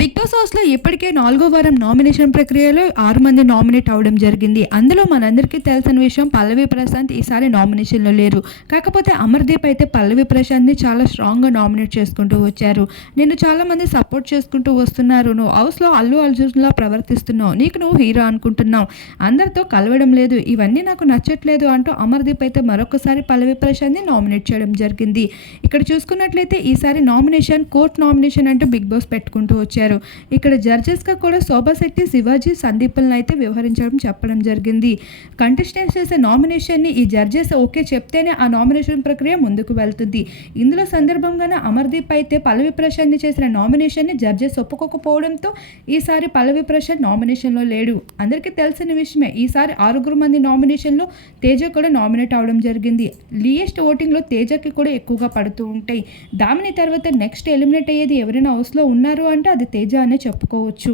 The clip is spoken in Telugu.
బిగ్ బాస్ హౌస్‌లో ఇప్పటికే 4వ వారం నామినేషన్ ప్రక్రియలో 6 మంది నామినేట్ అవ్వడం జరిగింది. అందులో మనందరికీ తెలిసిన విషయం పల్లవి ప్రశాంత్ ఈసారి నామినేషన్‌లో లేరు. కాకపోతే అమర్‌దీప్ అయితే పల్లవి ప్రశాంత్‌ని చాలా స్ట్రాంగ్‌గా నామినేట్ చేసుకుంటూ వచ్చారు. నిన్ను చాలామంది సపోర్ట్ చేసుకుంటూ వస్తున్నారు. నువ్వు హౌస్‌లో అల్లు అర్జున్‌లా ప్రవర్తిస్తున్నావు. నీకు నువ్వు హీరో అనుకుంటున్నావు. అందరితో కలవడం లేదు. ఇవన్నీ నాకు నచ్చట్లేదు అంటూ అమర్‌దీప్ అయితే మరొకసారి పల్లవి ప్రశాంత్‌ని నామినేట్ చేయడం జరిగింది. ఇక్కడ చూసుకున్నట్లయితే ఈసారి నామినేషన్ కోర్ట్ నామినేషన్ అంటూ బిగ్ బాస్ పెట్టుకుంటూ వచ్చారు. ఇక్కడ జడ్జెస్గా కూడా శోభా శెట్టి, శివాజీ, సందీప్లను అయితే చెప్పడం జరిగింది. కంటెస్టెంట్స్ చేసే నామినేషన్ని ఈ జడ్జెస్ ఓకే చెప్తేనే ఆ నామినేషన్ ప్రక్రియ ముందుకు వెళ్తుంది. ఇందులో సందర్భంగానే అమర్దీప్ అయితే పల్లవి ప్రశాంత్ని చేసిన నామినేషన్ని జడ్జెస్ ఒప్పుకోకపోవడంతో ఈసారి పల్లవి ప్రశాంత్ నామినేషన్లో లేడు. అందరికీ తెలిసిన విషయమే. ఈసారి 6 మంది నామినేషన్లో తేజ కూడా నామినేట్ అవడం జరిగింది. లీయెస్ట్ ఓటింగ్లో తేజకి కూడా ఎక్కువగా పడుతూ ఉంటాయి. దామిని తర్వాత నెక్స్ట్ ఎలిమినేట్ అయ్యేది ఎవరైనా హౌస్లో ఉన్నారు అంటే అది తేజ అనే చెప్పుకోవచ్చు.